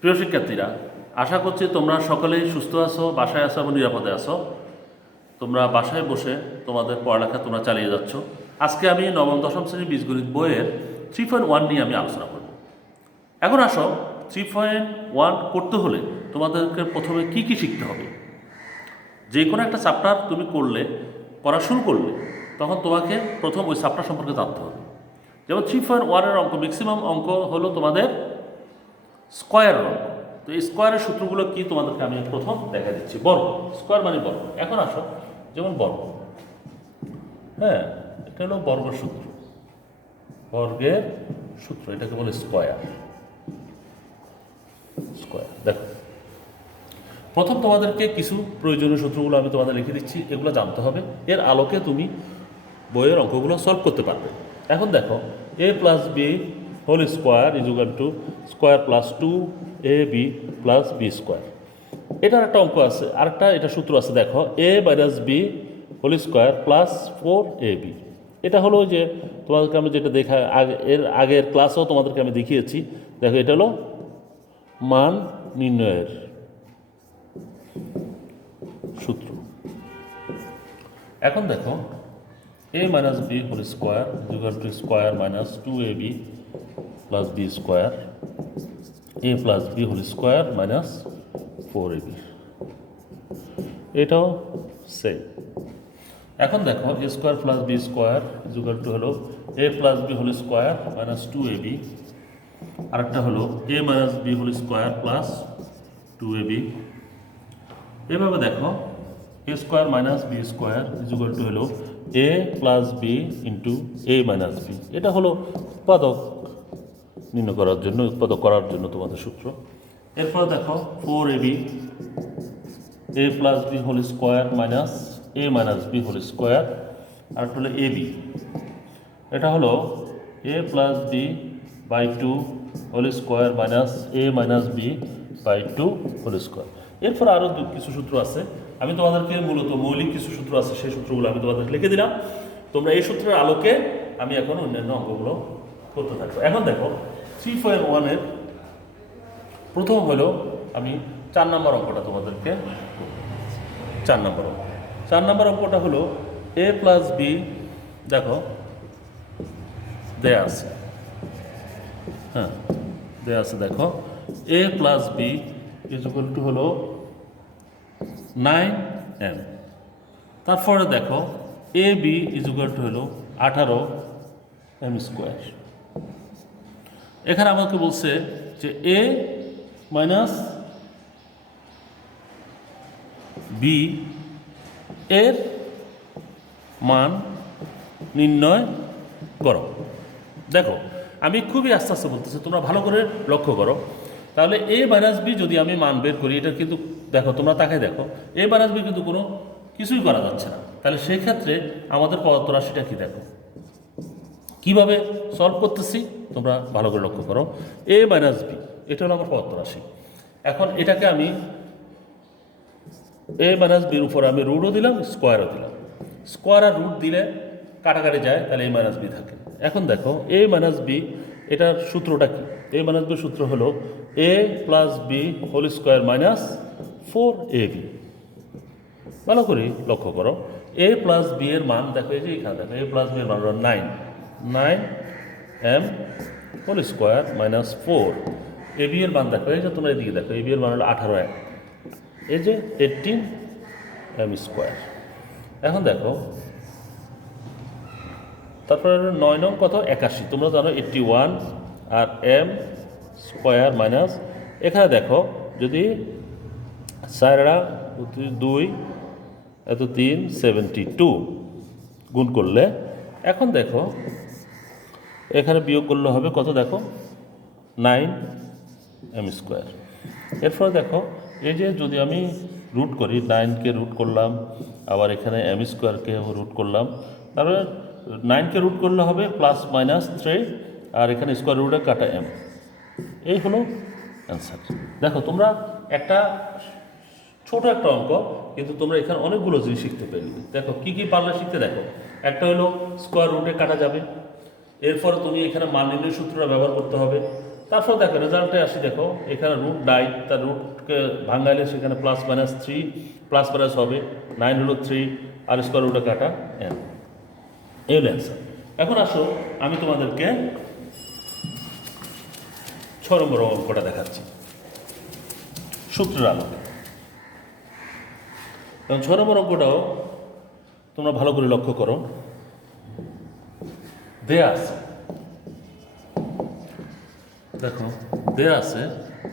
প্রিয় শিক্ষার্থীরা, আশা করছি তোমরা সকলেই সুস্থ আছো, বাসায় আছো এবং নিরাপদে আছো। তোমরা বাসায় বসে তোমাদের পড়ালেখা তোমরা চালিয়ে যাচ্ছ। আজকে আমি নবম দশম শ্রেণীর বীজগণিত বইয়ের 3.1 নিয়ে আমি আলোচনা করব। এখন আসো, 3.1 করতে হলে তোমাদেরকে প্রথমে কি কি শিখতে হবে। যে কোনো একটা চ্যাপ্টার তুমি পড়া শুরু করলে তখন তোমাকে প্রথম ওই চ্যাপ্টার সম্পর্কে জানতে হবে। যেমন 3.1-এর অঙ্ক, ম্যাক্সিমাম অঙ্ক হলো তোমাদের স্কোয়ারের অঙ্ক। তো এই স্কোয়ারের সূত্রগুলো কি তোমাদেরকে আমি প্রথম দেখা দিচ্ছি। বর্গ, স্কোয়ার মানে বর্গ। এখন আসো, যেমন বর্গ, হ্যাঁ, এটা হলো বর্গের সূত্র, বর্গের সূত্র, এটাকে বলে স্কোয়ার। স্কোয়ার দেখো, প্রথম তোমাদেরকে কিছু প্রয়োজনীয় সূত্রগুলো আমি তোমাদের লিখে দিচ্ছি, এগুলো জানতে হবে। এর আলোকে তুমি বইয়ের অঙ্কগুলো সলভ করতে পারবে। এখন দেখো, a plus B whole square is equal to square plus 2ab plus B square. এটার একটা অঙ্ক আছে, আরেকটা এটা সূত্র আছে। দেখো, a minus B whole square plus 4ab। এটা হলো যে তোমাদেরকে আমি যেটা এর আগের ক্লাসেও তোমাদেরকে আমি দেখিয়েছি। দেখো, এটা হলো মান নির্ণয়ের সূত্র। এখন দেখো, a minus B whole square equal to square minus 2ab plus B square, a plus B whole square minus 4ab। এটাও সেম। এখন দেখো, a square plus B square equal to হলো a plus B whole square minus 2ab, আরেকটা হলো a minus B whole square plus 2ab। এভাবে দেখো, a square minus B square equal to হলো a plus b into a minus b. এটা হলো উৎপাদক নির্ণয় করার জন্য তোমাদের সূত্র। এরপর দেখো, 4ab a plus B whole square minus a minus B whole square, আর একটা হলো ab। এটা হলো a plus B by 2 whole square minus a minus B by 2 whole square. এরপর আরও কিছু সূত্র আছে, আমি তোমাদেরকে মূলত মৌলিক কিছু সূত্র আছে, সেই সূত্রগুলো আমি তোমাদের লিখে দিলাম। তোমরা এই সূত্রের আলোকে আমি এখন অন্যান্য অঙ্কগুলো করতে থাকবো। এখন দেখো, 3.1-এর প্রথম হলো, আমি 4 নম্বর অঙ্কটা তোমাদেরকে, 4 নম্বর অঙ্কটা হলো a প্লাস বি। দেখো, দেয়া আছে, হ্যাঁ দেয়া আছে। দেখো, a plus b is equal to হলো 9m। তারপরে দেখো, a b is equal to হলো 18m স্কোয়ার। এখানে আমাকে বলছে যে a মাইনাস বি এর মান নির্ণয় করো। দেখো, আমি খুবই আস্তে আস্তে বলতেছি, তোমরা ভালো করে লক্ষ্য করো। তাহলে a মাইনাস বি যদি আমি মান বের করি, এটা কিন্তু দেখো, তোমরা তাকাই দেখো, a মাইনাস বি কিন্তু কোনো কিছুই করা যাচ্ছে না। তাহলে সেক্ষেত্রে আমাদের পদার্থ রাশিটা কি, দেখো কীভাবে সলভ করতেছি, তোমরা ভালো করে লক্ষ্য করো। a মাইনাস বি, এটা হলো আমার পদার্থ রাশি। এখন এটাকে আমি a মাইনাস বির উপর আমি রুটও দিলাম, স্কোয়ারও দিলাম। স্কোয়ার আর রুট দিলে কাটাকাটি যায়, তাহলে a মাইনাস বি থাকে। এখন দেখো, a মাইনাস বি, এটার সূত্রটা কি? a মাইনাস বির সূত্র হলো a plus B whole square minus 4ab। ভালো করে লক্ষ্য করো, a প্লাস বি এর মান দেখো, এই যে এখানে দেখো, a প্লাস বি এর মান হলো 9m whole square minus 4। ab এর মান দেখো, এই যে তোমরা এদিকে দেখো, ab এর মান হলো 18m, এই যে 18m স্কোয়ার। এখন দেখো, তারপরে 9 নং কত, 81। তোমরা জানো 81 আর m স্কোয়ার মাইনাস, এখানে দেখো, যদি 4 2 এত 3 72 গুণ করলে, এখন দেখো এখানে বিয়োগ করলে হবে কত, দেখো 9m স্কোয়ার। এরপর দেখো, এই যে যদি আমি রুট করি, 9কে রুট করলাম, আবার এখানে m স্কোয়ারকে রুট করলাম, তারপরে 9কে রুট করলে হবে প্লাস মাইনাস 3, আর এখানে স্কোয়ার রুটে কাটা m। এই হলো অ্যান্সার। দেখো, তোমরা একটা ছোট একটা অঙ্ক, কিন্তু তোমরা এখানে অনেকগুলো জিনিস শিখতে পারবে। দেখো কি কি পারলে শিখতে, দেখো একটা হলো স্কোয়ার রুটে কাটা যাবে। এরপর তুমি এখানে মান নির্ণয় সূত্রটা ব্যবহার করতে হবে। তারপর দেখো রেজাল্টে আসি, দেখো এখানে রুট 9, তার রুটকে ভাঙাইলে সেখানে +-3 প্লাস মাইনাস হবে, 9 হলো 3 আর স্কোয়ার রুটে কাটা n, এই হলো অ্যান্সার। এখন আসো আমি তোমাদেরকে 6 নম্বর অঙ্কটা দেখাচ্ছি সূত্রের আলোকে। এবং 6 নম্বর অঙ্কটাও তোমরা ভালো করে লক্ষ্য করো, দেয়া আছে, দেখো দেয়া আছে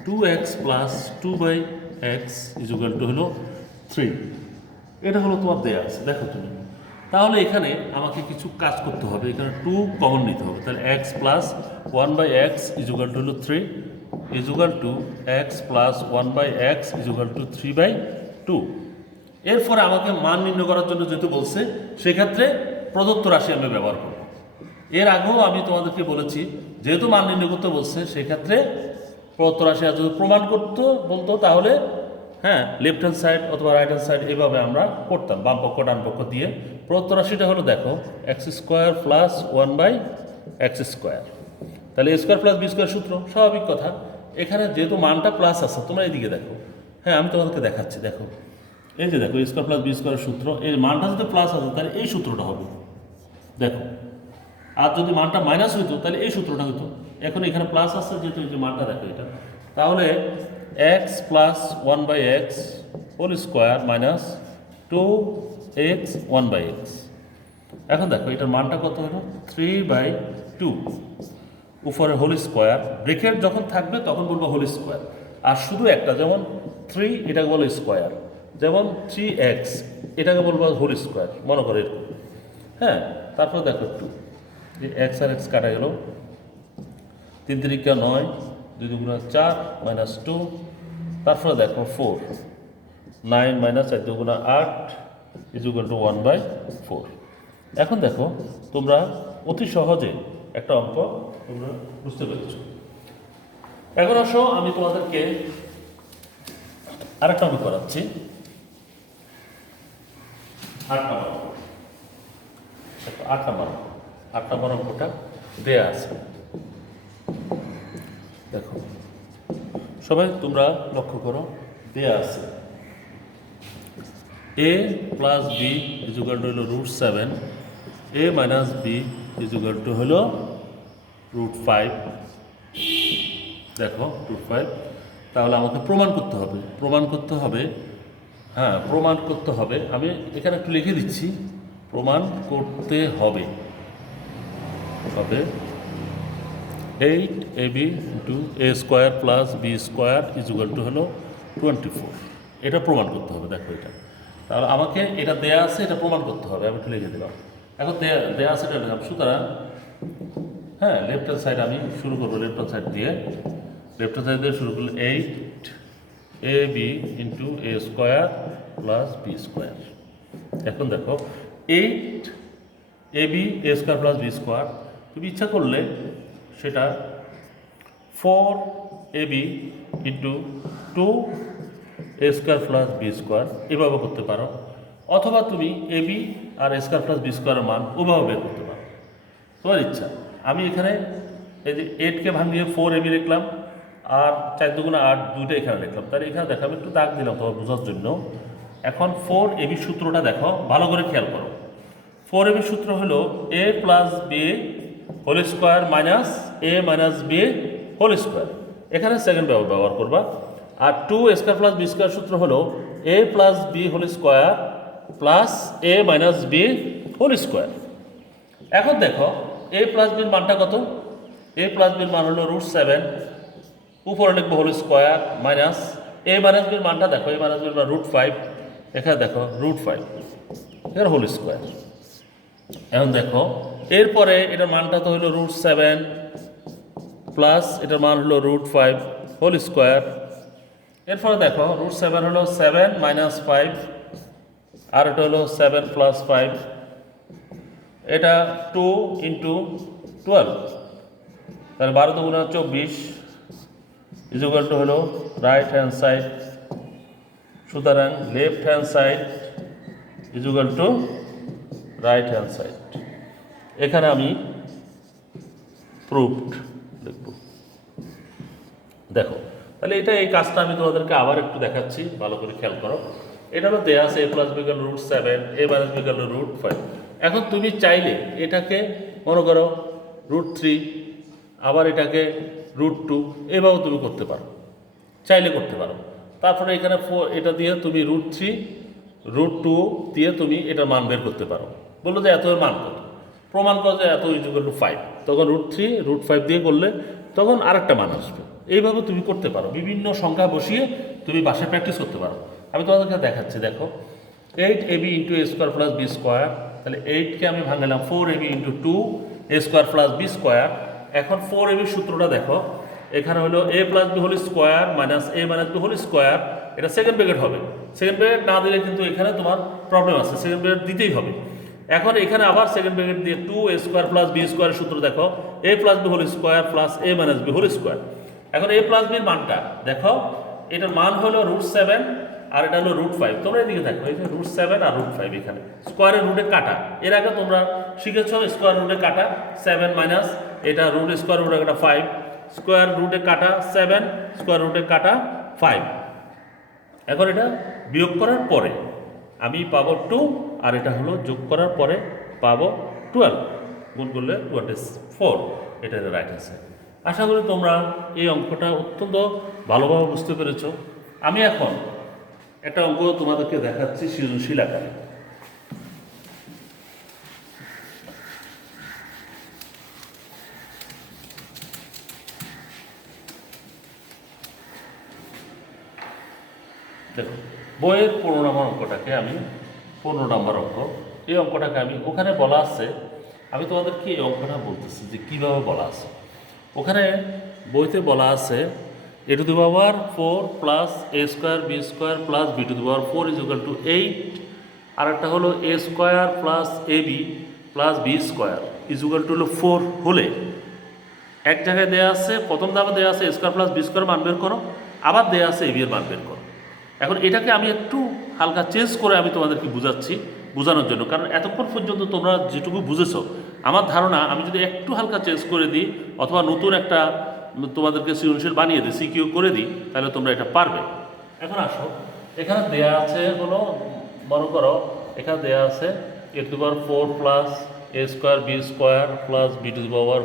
2x plus 2/x equal to হলো 3, এটা হলো তোমার দেয়া আছে, দেখো তুমি। তাহলে এখানে আমাকে কিছু কাজ করতে হবে, এখানে 2 কমন নিতে হবে, তাহলে x plus 1/x equal to হলো 3 equal to x plus 1/x equal to 3/2। এরপরে আমাকে মান নির্ণয় করার জন্য যেহেতু বলছে, সেক্ষেত্রে প্রদত্ত রাশি আমি ব্যবহার করব। এর আগেও আমি তোমাদেরকে বলেছি, যেহেতু মান নির্ণয় করতে বলছে, সেক্ষেত্রে প্রদত্ত রাশি আর যদি প্রমাণ করতে বলতো, তাহলে হ্যাঁ লেফট হ্যান্ড সাইড অথবা রাইট হ্যান্ড সাইড এভাবে আমরা করতাম, বাম পক্ষ ডান পক্ষ দিয়ে। প্রদত্ত রাশিটা হলো দেখো x² প্লাস 1/x², তাহলে a² প্লাস b² সূত্র, স্বাভাবিক কথা। এখানে যেহেতু মানটা প্লাস আছে, তোমরা এইদিকে দেখো, হ্যাঁ আমি তোমাদেরকে দেখাচ্ছি, দেখো এই যে দেখো a² প্লাস b² সূত্র, এই মানটা যদি প্লাস আছে তাহলে এই সূত্রটা হবে, দেখো। আর যদি মানটা মাইনাস হইতো তাহলে এই সূত্রটা হইতো। এখন এখানে প্লাস আসছে যেহেতু এই যে মানটা দেখো এটা, তাহলে x plus 1/x whole square minus 2x 1/x। এখন দেখো এটার মানটা কত হলো 3/2, উপরে হোল স্কোয়ার, ব্রেকেট যখন থাকবে তখন বলবো হোল স্কোয়ার, আর শুধু একটা যেমন 3 এটাকে বলো স্কোয়ার, যেমন 3x এটাকে বলবো হোল স্কোয়ার, মনে করে এরকম। হ্যাঁ, তারপরে দেখো 2, যে এক্স আর এক্স কাটা গেল, 3 3 9, 2 2 4 মাইনাস 2, তারপরে দেখো 4, 9 মাইনাস 4 2 8 ইকুয়াল টু 1/4। এখন দেখো তোমরা অতি সহজে একটা অঙ্ক তোমরা বুঝতে পেরেছ। এখন আসো আমি তোমাদেরকে আরেকটা অঙ্ক করাচ্ছি, 8 নম্বর অঙ্কটা দেয়া আছে, দেখো সবাই তোমরা লক্ষ্য করো, দেয়া আছে a plus b equal to হলো √7, a minus b equal to হলো √5, দেখো √5। তাহলে আমাকে প্রমাণ করতে হবে, হ্যাঁ প্রমাণ করতে হবে। আমি এখানে একটু লিখে দিচ্ছি, প্রমাণ করতে হবে 8ab × a² plus b² equal to হলো 24, এটা প্রমাণ করতে হবে। দেখো এটা, তাহলে আমাকে এটা দেয়া আছে, এটা প্রমাণ করতে হবে, আমি একটু লিখে দিলাম। এখন দেয়া আছে এটা লিখলাম, সুতরাং হ্যাঁ লেফট হ্যান্ড সাইড আমি শুরু করবো, লেফট হ্যান্ড সাইড দিয়ে শুরু করলে 8ab × a² প্লাস b²। এখন দেখো 8ab a² প্লাস b², তুমি ইচ্ছা করলে সেটা 4ab × 2a² প্লাস b² এভাবে করতে পারো, অথবা তুমি ab আর a² প্লাস b² মান ওভাবে বের করতে পারো, তোমার ইচ্ছা। আমি এখানে এই যে 8কে ভাঙিয়ে 4ab লিখলাম, আর 4 2 8 দুইটা এখানে লিখলাম, তাহলে এখানে দেখো আমি একটু দাগ দিলাম তোমার বোঝার জন্য। এখন 4ab সূত্রটা দেখো, ভালো করে খেয়াল করো। 4ab সূত্র হলো a plus B whole square minus a minus B whole square, এখানে সেকেন্ড ব্যবহার করবা। আর 2a² প্লাস b² সূত্র হলো a plus B whole square plus a minus B whole square. এখন দেখো a প্লাস বির মানটা কত, a প্লাস বির মান হলো √7, উপরে লিখবো whole square minus a minus বির মানটা দেখো, a মাইনাস বির মান √5, এখানে দেখো √5, এখানে হোল স্কোয়ার। এখন দেখো এরপরে এটার মানটা তো হলো √7 প্লাস এটার মান হলো √5 হোল স্কোয়ার। এরপরে দেখো √7 হলো 7 মাইনাস 5, আর এটা হলো 7 প্লাস 5, এটা 2 × 12, তাহলে 12 2 24 ইকুয়াল টু হলো রাইট হ্যান্ড সাইড, সুতরাং left hand side equal to right hand side. এখানে আমি প্রুভড লিখব। দেখো তাহলে এটা এই কাজটা আমি তোমাদেরকে আবার একটু দেখাচ্ছি, ভালো করে খেয়াল করো। এটা হলো দেয়া আছে a plus b equal root 7, a minus b equal root 5। এখন তুমি চাইলে এটাকে মনে করো রুট 3, আবার এটাকে রুট 2, এভাবেও তুমি করতে পারো, চাইলে করতে পারো। তারপরে এখানে এটা দিয়ে তুমি রুট 3, রুট 2 দিয়ে তুমি এটার মান বের করতে পারো। বললো যে এত এর মান কত, প্রমাণ করো যে এত ইকুয়াল টু 5, তখন রুট 3 রুট 5 দিয়ে করলে তখন আরেকটা মান আসবে। এইভাবে তুমি করতে পারো, বিভিন্ন সংখ্যা বসিয়ে তুমি বাসায় প্র্যাকটিস করতে পারো। আমি তোমাদেরকে দেখাচ্ছি, দেখো 8ab into a square plus B square, তাহলে 8কে আমি ভাঙলাম 4ab into 2 a square plus B square. এখন 4ab সূত্রটা দেখো, এখানে হলো a plus B whole square minus a minus B whole square, এটা সেকেন্ড ব্র্যাকেট হবে। সেকেন্ড ব্র্যাকেট না দিলে কিন্তু এখানে তোমার প্রবলেম আছে, সেকেন্ড ব্র্যাকেট দিতেই হবে। এখন এখানে আবার সেকেন্ড ব্র্যাকেট দিয়ে 2a স্কোয়ার প্লাস বি স্কোয়ারের সূত্র দেখো, a plus B whole square plus a minus B whole square. এখন a প্লাস বির মানটা দেখো, এটার মান হলো রুট 7 আর এটা হলো রুট 5। তোমরা এদিকে দেখো, এই যে রুট 7 আর রুট 5, এখানে স্কোয়ারের রুটে কাটা। এর আগে তোমরা শিখেছ স্কোয়ার রুটে কাটা 7 মাইনাস এটা রুট স্কোয়ার রুটে কাটা 5, স্কোয়ার রুটে কাটা 7, স্কোয়ার রুটে কাটা 5। এখন এটা বিয়োগ করার পরে আমি পাবো 2, আর এটা হলো যোগ করার পরে পাবো 12, গুণ করলে 24, এটা রাইট আছে। আশা করি তোমরা এই অঙ্কটা অত্যন্ত ভালোভাবে বুঝতে পেরেছ। আমি এখন একটা অঙ্ক তোমাদেরকে দেখাচ্ছি সৃজনশীল আকারে। দেখো বইয়ের 15 নম্বর অঙ্কটাকে আমি 15 নম্বর অঙ্ক, এই অঙ্কটাকে আমি ওখানে বলা আছে, আমি তোমাদেরকে এই অঙ্কটা বলতেছি যে কীভাবে বলা আছে। ওখানে বইতে বলা আছে a to the power 4 plus a square B square plus B to the power 4 is equal to 8, আর একটা হলো a square plus A B plus B square is equal to হলো 4 হলে এক জায়গায় দেওয়া আছে, প্রথম ধাপে দেওয়া আছে a square plus B square মান বের করো, আবার দেওয়া আছে এ বি এর মান বের করো। এখন এটাকে আমি একটু হালকা চেঞ্জ করে আমি তোমাদেরকে বুঝাচ্ছি, বোঝানোর জন্য, কারণ এতক্ষণ পর্যন্ত তোমরা যেটুকু বুঝেছো আমার ধারণা আমি যদি একটু হালকা চেঞ্জ করে দিই অথবা নতুন একটা তোমাদেরকে সৃজনশীল বানিয়ে দিই, সিকিউ করে দিই, তাহলে তোমরা এটা পারবে। এখন আসো, এখানে দেয়া আছে হলো, মনে করো এখানে দেয়া আছে a to the power 4 plus a square B square plus B to the power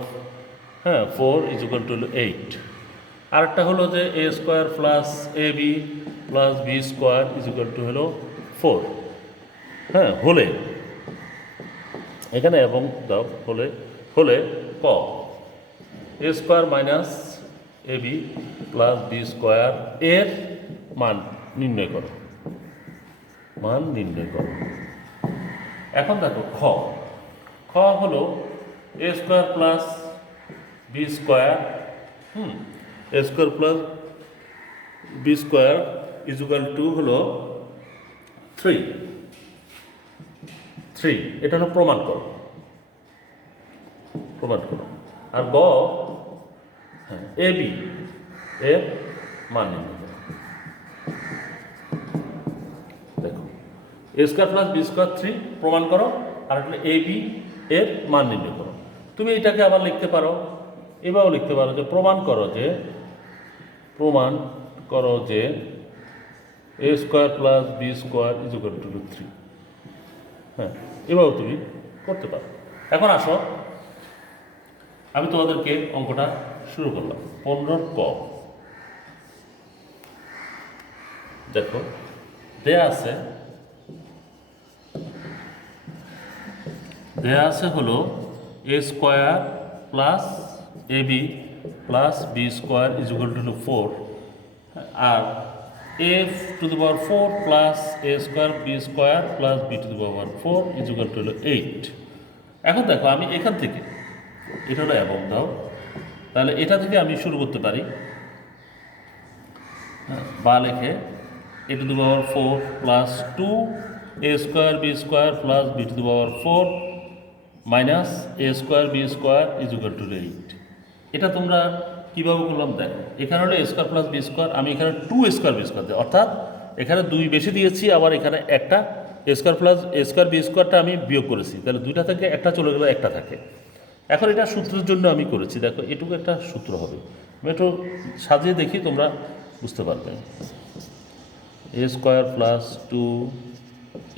4 is equal to 8। আরেকটা হলো যে a square plus A B plus B square is equal to হলো 4, হলে এখানে এবং দাও হলে ক a square minus A B plus B square এর মান নির্ণয় করো, মান নির্ণয় করো। এখন দেখো খ হলো এ square plus B square, A square plus B square is equal to হলো 3, এটা হলো প্রমাণ করো। আর গ এ বি এর মান নির্ণয় করো। দেখো A square plus B square 3 প্রমাণ করো, আর একটা এ বি এর মান নির্ণয় করো। তুমি এটাকে আবার লিখতে পারো, এভাবেও লিখতে পারো যে প্রমাণ করো যে A square plus B square is equal to 3, এভাবেও তুমি করতে পারো। এখন আসো, আমি তোমাদেরকে অঙ্কটা শুরু করলাম। 15 ক দেখো দেয়া আছে হলো এ square plus A B plus B square is equal to 4, আর a to the power 4 plus A square B square plus B to the power 4 is equal to 8। এখন দেখো আমি এখান থেকে, এটা হলো এবং দাও, তাহলে এটা থেকে আমি শুরু করতে পারি, বা লেখে a to the power 4 plus 2 a square B square plus B to the power 4 minus a square B square is equal to 8। এটা তোমরা কীভাবে করলাম দেখো, এখানে হলো এ স্কোয়ার প্লাস বি স্কোয়ার, আমি এখানে 2 স্কোয়ার বি স্কোয়ার দিই, অর্থাৎ এখানে 2 বেশি দিয়েছি, আবার এখানে একটা এ square plus A square B স্কোয়ারটা আমি বিয়োগ করেছি, তাহলে 2টা থেকে একটা চলে গেলে একটা থাকে। এখন এটা সূত্রের জন্য আমি করেছি, দেখো এটুকু একটা সূত্র হবে, আমি একটু সাজিয়ে দেখি, তোমরা বুঝতে পারবে। A square plus two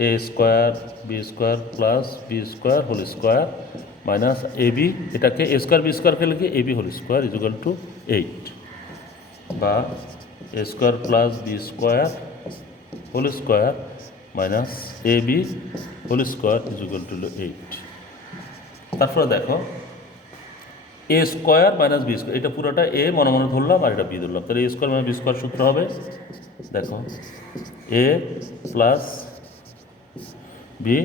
A square B square plus B square whole square minus A B, এটাকে এ স্কোয়ার বি স্কোয়ারকে লিখে A B whole square is equal to 8, বা A square plus B square whole square minus A B whole square is equal to 8। তারপরে দেখো A square minus B square, এটা পুরোটা এ মনে মনে ধরলাম আর এটা বি ধরলাম, তাহলে A square minus B square সূত্র হবে, দেখো A plus B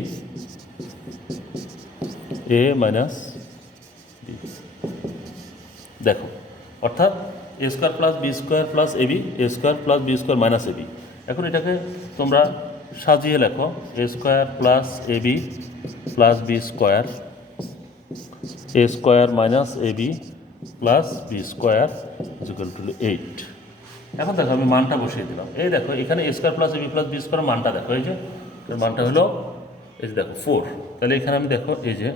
A minus B, দেখো অর্থাৎ A square plus B square plus A B, A square plus B square minus A B. এখন এটাকে তোমরা সাজিয়ে লেখো, A square plus A B plus B square, A square minus A B plus B square equal to 8। এখন দেখো আমি মানটা বসিয়ে দিলাম, এই দেখো এখানে এ square plus A B plus B square মানটা দেখো, এই যে এর মানটা হলো এই যে দেখো 4, তাহলে এখানে আমি দেখো এই যে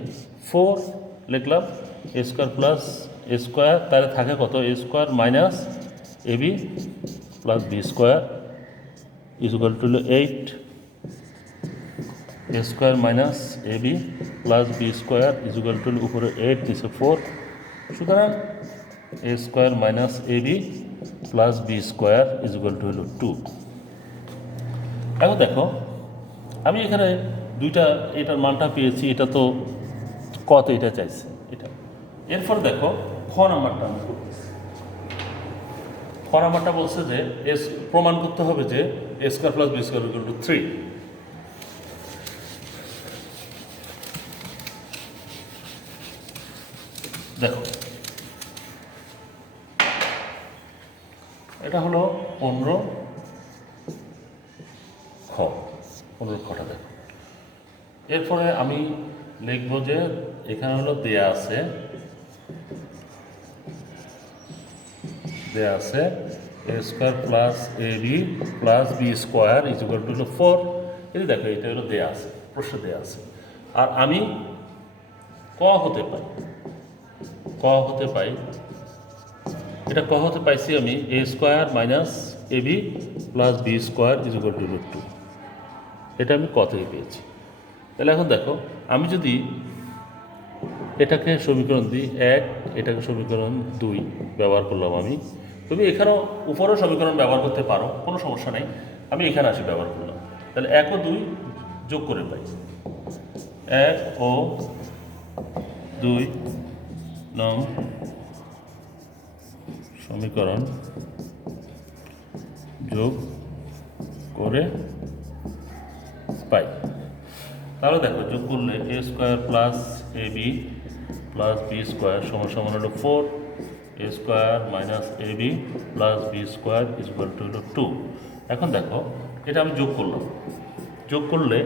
4 লিখলাম, A square plus A square, তাহলে থাকে কত A square minus A B plus B square equal to 8, A square minus A B plus B square equal to উপরে 8 নিচে 4, সুতরাং A square minus A B plus B square equal to হলো 2। এখন দেখো আমি এখানে দুইটা এটার মানটা পেয়েছি, এটা তো কত এটা চাইছে এটা। এরপর দেখো খ নাম্বারটা আমি করতেছি, খ নাম্বারটা বলছে যে এস প্রমাণ করতে হবে যে A square plus B square equal to 3। দেখো এটা হলো 15 খ, 15 খটা দেখো। এরপরে আমি লিখব যে এখানে হলো দেয়া আছে A square plus A B plus B square equal to হলো 4, এই দেখো এটা হলো দেয়া আছে, প্রশ্ন দেয়া আছে। আর আমি ক হতে পাই এটা ক হতে পাইছি আমি A square minus A B plus B square equal to 2, এটা আমি ক থেকে পেয়েছি। তাহলে এখন দেখো আমি যদি এটাকে সমীকরণ দিই 1, এটাকে সমীকরণ 2 ব্যবহার করলাম আমি, তুমি এখানেও উপরেও সমীকরণ ব্যবহার করতে পারো, কোনো সমস্যা নেই, আমি এখানে আসি ব্যবহার করলাম। তাহলে 1 ও 2 যোগ করে পাই, 1 ও 2 নং সমীকরণ যোগ করে পাই। তাহলে দেখো যোগ করলে A square plus A B plus B square সমান হলো 4, A square minus A B plus B square equal to হলো 2। এখন দেখো এটা আমি যোগ করলাম, যোগ করলে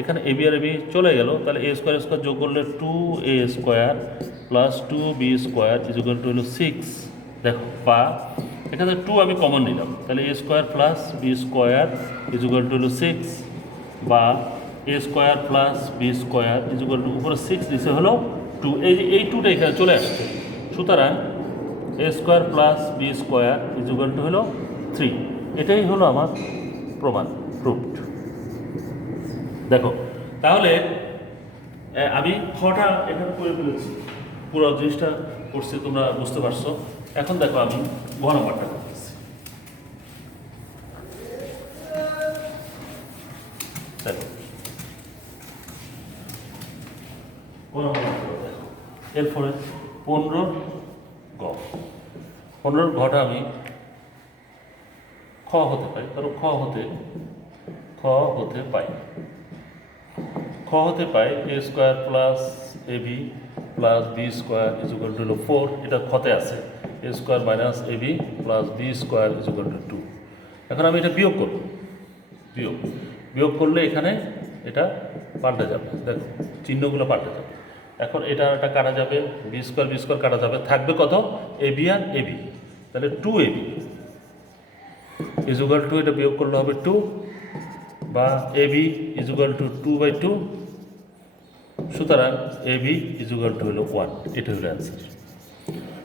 এখানে A B R A B চলে গেল, তাহলে এ স্কোয়ার স্কোয়ার যোগ করলে 2a square plus 2b square equal to হলো 6। দেখো বা এখানে 2 আমি কমন নিলাম, তাহলে A square plus B square equal to হলো 6, বা A square plus B square equal to উপরে 6 নিচে হলো 2, এই 2টা এখানে চলে আসছে, সুতরাং A square plus B square equal to হলো 3। এটাই হলো আমার প্রমাণ, প্রুফড। দেখো তাহলে আমি খটা এখানে করে ফেলেছি, পুরো জিনিসটা করছি, তোমরা বুঝতে পারছো। এখন দেখো আমি ঘ নাম্বারটা করতেছি, দেখো এরপরে 15 গ, 15 ঘটা আমি খ হতে পাই, কারণ খ হতে পাই A square plus A B plus B square equal to হলো 4, এটা খতে আছে A square minus A B plus B square equal to 2। এখন আমি এটা বিয়োগ করব, বিয়োগ করলে এখানে এটা পাল্টে যাবে, দেখো চিহ্নগুলো পাল্টে যাবে। এখন এটা কাটা যাবে, বি স্কোয়ার কাটা যাবে, থাকবে কত A B R A B, তাহলে 2ab ইকুয়াল টু এটা বিয়োগ করলে হবে 2, বা ab ইকুয়াল টু 2/2, সুতরাং ab ইকুয়াল টু হলো 1, এটা হলো অ্যান্সার।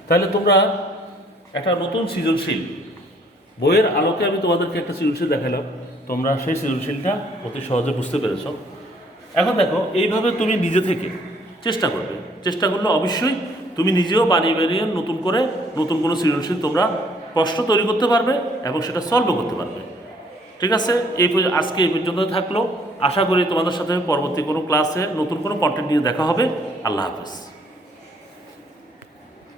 তাহলে তোমরা একটা নতুন সৃজনশীল বইয়ের আলোকে আমি তোমাদেরকে একটা সৃজনশীল দেখালাম, তোমরা সেই সৃজনশীলটা অতি সহজে বুঝতে পেরেছ। এখন দেখো এইভাবে তুমি নিজে থেকে চেষ্টা করবে, চেষ্টা করলে অবশ্যই তুমি নিজেও বানিয়ে বানিয়ে নতুন করে নতুন কোনো সৃজনশীল তোমরা প্রশ্ন তৈরি করতে পারবে এবং সেটা সলভও করতে পারবে। ঠিক আছে, আজকে এই পর্যন্ত থাকলো। আশা করি তোমাদের সাথে পরবর্তী কোনো ক্লাসে নতুন কোনো কন্টেন্ট নিয়ে দেখা হবে। আল্লাহ হাফেজ।